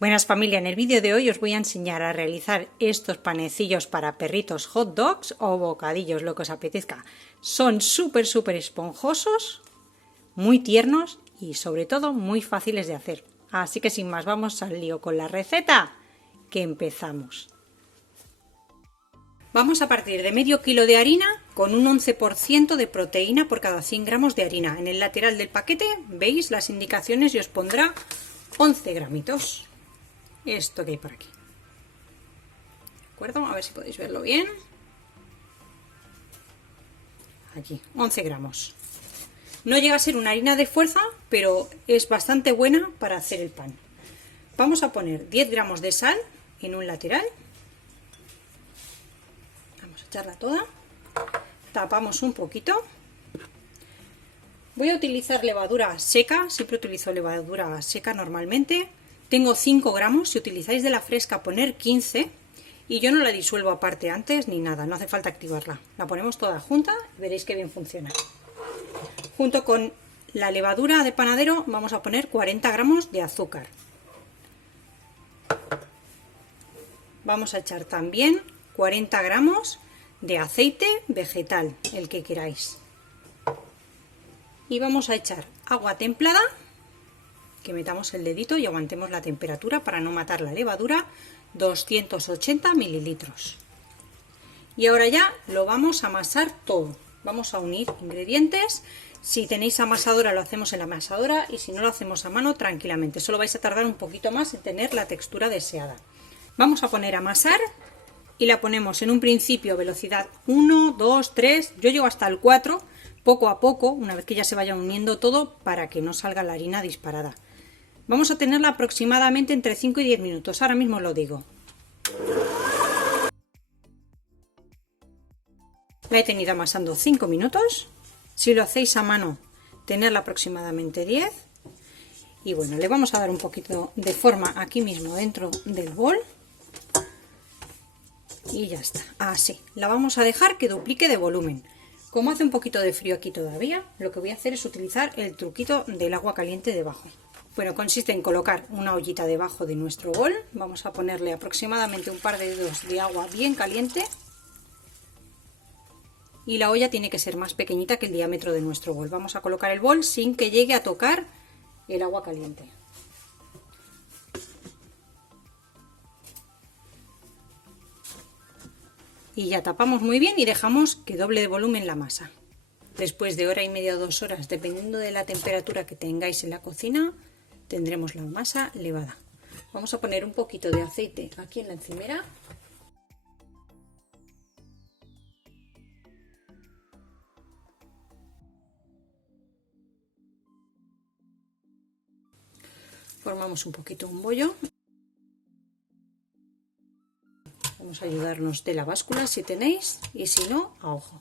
Buenas familia, en el vídeo de hoy os voy a enseñar a realizar estos panecillos para perritos hot dogs o bocadillos, lo que os apetezca. Son súper esponjosos, muy tiernos y sobre todo muy fáciles de hacer. Así que sin más vamos al lío con la receta, que empezamos. Vamos a partir de medio kilo de harina con un 11% de proteína por cada 100 gramos de harina. En el lateral del paquete veis las indicaciones y os pondrá 11 gramitos. Esto que hay por aquí. ¿De acuerdo? A ver si podéis verlo bien. Aquí, 11 gramos. No llega a ser una harina de fuerza, pero es bastante buena para hacer el pan. Vamos a poner 10 gramos de sal en un lateral. Vamos a echarla toda. Tapamos un poquito. Voy a utilizar levadura seca, siempre utilizo levadura seca normalmente. Tengo 5 gramos, si utilizáis de la fresca poner 15 y yo no la disuelvo aparte antes ni nada, no hace falta activarla. La ponemos toda junta y veréis que bien funciona. Junto con la levadura de panadero vamos a poner 40 gramos de azúcar. Vamos a echar también 40 gramos de aceite vegetal, el que queráis. Y vamos a echar agua templada, que metamos el dedito y aguantemos la temperatura para no matar la levadura, 280 mililitros. Y ahora ya lo vamos a amasar todo. Vamos a unir ingredientes. Si tenéis amasadora lo hacemos en la amasadora y si no lo hacemos a mano tranquilamente. Solo vais a tardar un poquito más en tener la textura deseada. Vamos a poner a amasar y la ponemos en un principio velocidad 1, 2, 3, yo llego hasta el 4, poco a poco, una vez que ya se vaya uniendo todo para que no salga la harina disparada. Vamos a tenerla aproximadamente entre 5 y 10 minutos, ahora mismo lo digo. La he tenido amasando 5 minutos, si lo hacéis a mano tenerla aproximadamente 10. Y bueno, le vamos a dar un poquito de forma aquí mismo dentro del bol. Y ya está, así, la vamos a dejar que duplique de volumen. Como hace un poquito de frío aquí todavía, lo que voy a hacer es utilizar el truquito del agua caliente debajo. Bueno, consiste en colocar una ollita debajo de nuestro bol. Vamos a ponerle aproximadamente un par de dedos de agua bien caliente. Y la olla tiene que ser más pequeñita que el diámetro de nuestro bol. Vamos a colocar el bol sin que llegue a tocar el agua caliente. Y ya tapamos muy bien y dejamos que doble de volumen la masa. Después de hora y media o 2 horas, dependiendo de la temperatura que tengáis en la cocina, tendremos la masa levada. Vamos a poner un poquito de aceite aquí en la encimera. Formamos un poquito un bollo. Vamos a ayudarnos de la báscula si tenéis y si no, a ojo.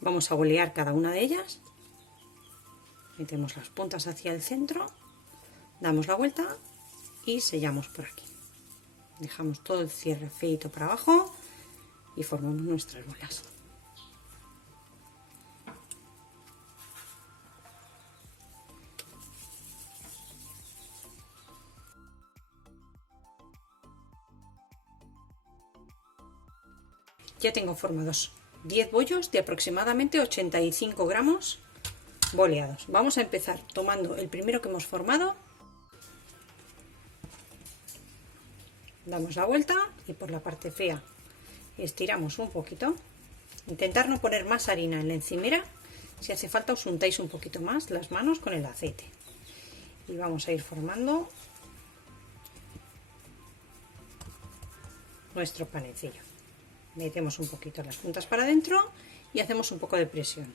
Vamos a bolear cada una de ellas. Metemos las puntas hacia el centro, damos la vuelta y sellamos por aquí. Dejamos todo el cierre feito para abajo y formamos nuestras bolas. Ya tengo formados 10 bollos de aproximadamente 85 gramos boleados. Vamos a empezar tomando el primero que hemos formado. Damos la vuelta y por la parte fea estiramos un poquito. Intentar no poner más harina en la encimera. Si hace falta os untáis un poquito más las manos con el aceite. Y vamos a ir formando nuestro panecillo. Metemos un poquito las puntas para adentro y hacemos un poco de presión.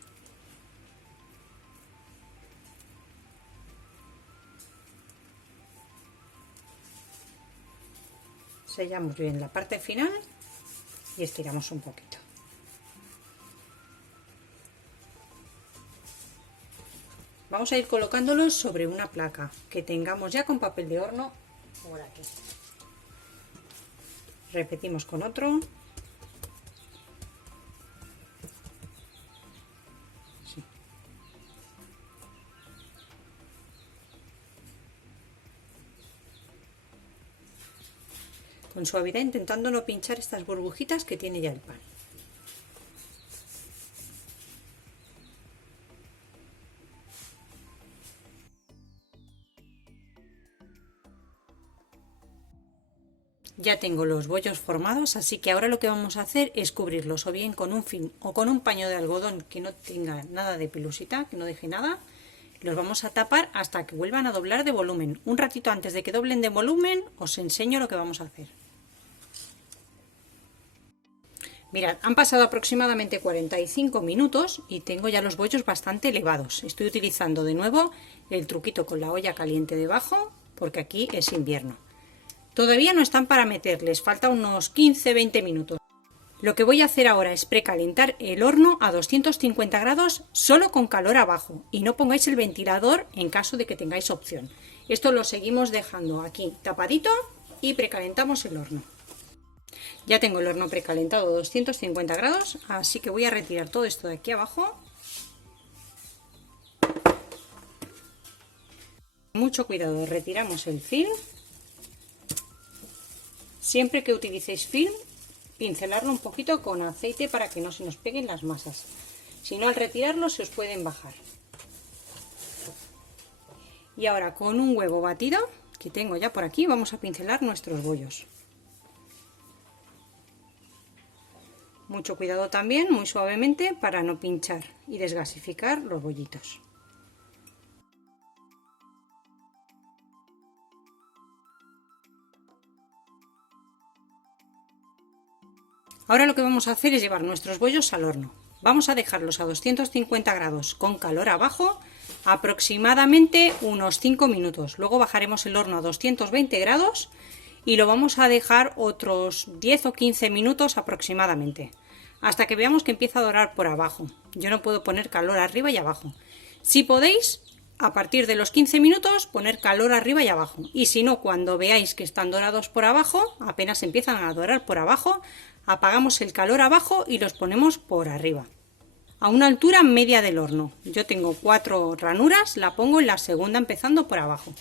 Sellamos bien la parte final y estiramos un poquito. Vamos a ir colocándolos sobre una placa que tengamos ya con papel de horno por aquí. Repetimos con otro. con suavidad, intentando no pinchar estas burbujitas que tiene ya el pan. Ya tengo los bollos formados, así que ahora lo que vamos a hacer es cubrirlos o bien con un film o con un paño de algodón que no tenga nada de pelusita, que no deje nada. Los vamos a tapar hasta que vuelvan a doblar de volumen. Un ratito antes de que doblen de volumen os enseño lo que vamos a hacer. Mirad, han pasado aproximadamente 45 minutos y tengo ya los bollos bastante elevados. Estoy utilizando de nuevo el truquito con la olla caliente debajo porque aquí es invierno. Todavía no están para meter, les falta unos 15-20 minutos. Lo que voy a hacer ahora es precalentar el horno a 250 grados solo con calor abajo y no pongáis el ventilador en caso de que tengáis opción. Esto lo seguimos dejando aquí tapadito y precalentamos el horno. Ya tengo el horno precalentado a 250 grados, así que voy a retirar todo esto de aquí abajo. Mucho cuidado, retiramos el film. Siempre que utilicéis film, pincelarlo un poquito con aceite para que no se nos peguen las masas. Si no, al retirarlo se os pueden bajar. Y ahora con un huevo batido, que tengo ya por aquí, vamos a pincelar nuestros bollos. Mucho cuidado también, muy suavemente, para no pinchar y desgasificar los bollitos. Ahora lo que vamos a hacer es llevar nuestros bollos al horno. Vamos a dejarlos a 250 grados con calor abajo aproximadamente unos 5 minutos. Luego bajaremos el horno a 220 grados y lo vamos a dejar otros 10 o 15 minutos aproximadamente, hasta que veamos que empieza a dorar por abajo. Yo no puedo poner calor arriba y abajo. Si podéis, a partir de los 15 minutos, poner calor arriba y abajo. Y si no, cuando veáis que están dorados por abajo, apenas empiezan a dorar por abajo, apagamos el calor abajo y los ponemos por arriba, a una altura media del horno. Yo tengo 4 ranuras, la pongo en la segunda empezando por abajo.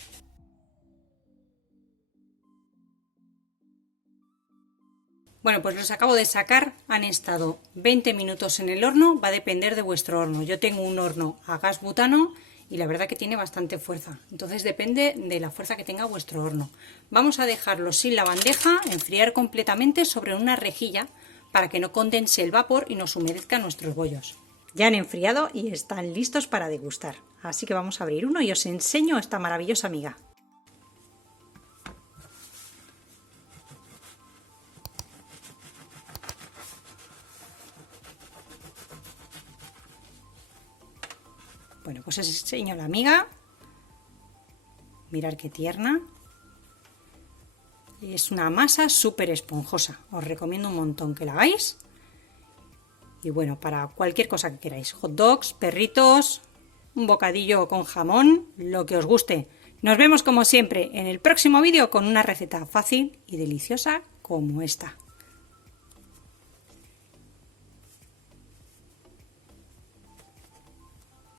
Bueno, pues los acabo de sacar, han estado 20 minutos en el horno, va a depender de vuestro horno. Yo tengo un horno a gas butano y la verdad que tiene bastante fuerza, entonces depende de la fuerza que tenga vuestro horno. Vamos a dejarlo sin la bandeja, enfriar completamente sobre una rejilla para que no condense el vapor y nos humedezca nuestros bollos. Ya han enfriado y están listos para degustar, así que vamos a abrir uno y os enseño esta maravillosa miga. Bueno, pues os enseño la miga. Mirad qué tierna. Es una masa súper esponjosa. Os recomiendo un montón que la hagáis. Y bueno, para cualquier cosa que queráis. Hot dogs, perritos, un bocadillo con jamón, lo que os guste. Nos vemos como siempre en el próximo vídeo con una receta fácil y deliciosa como esta.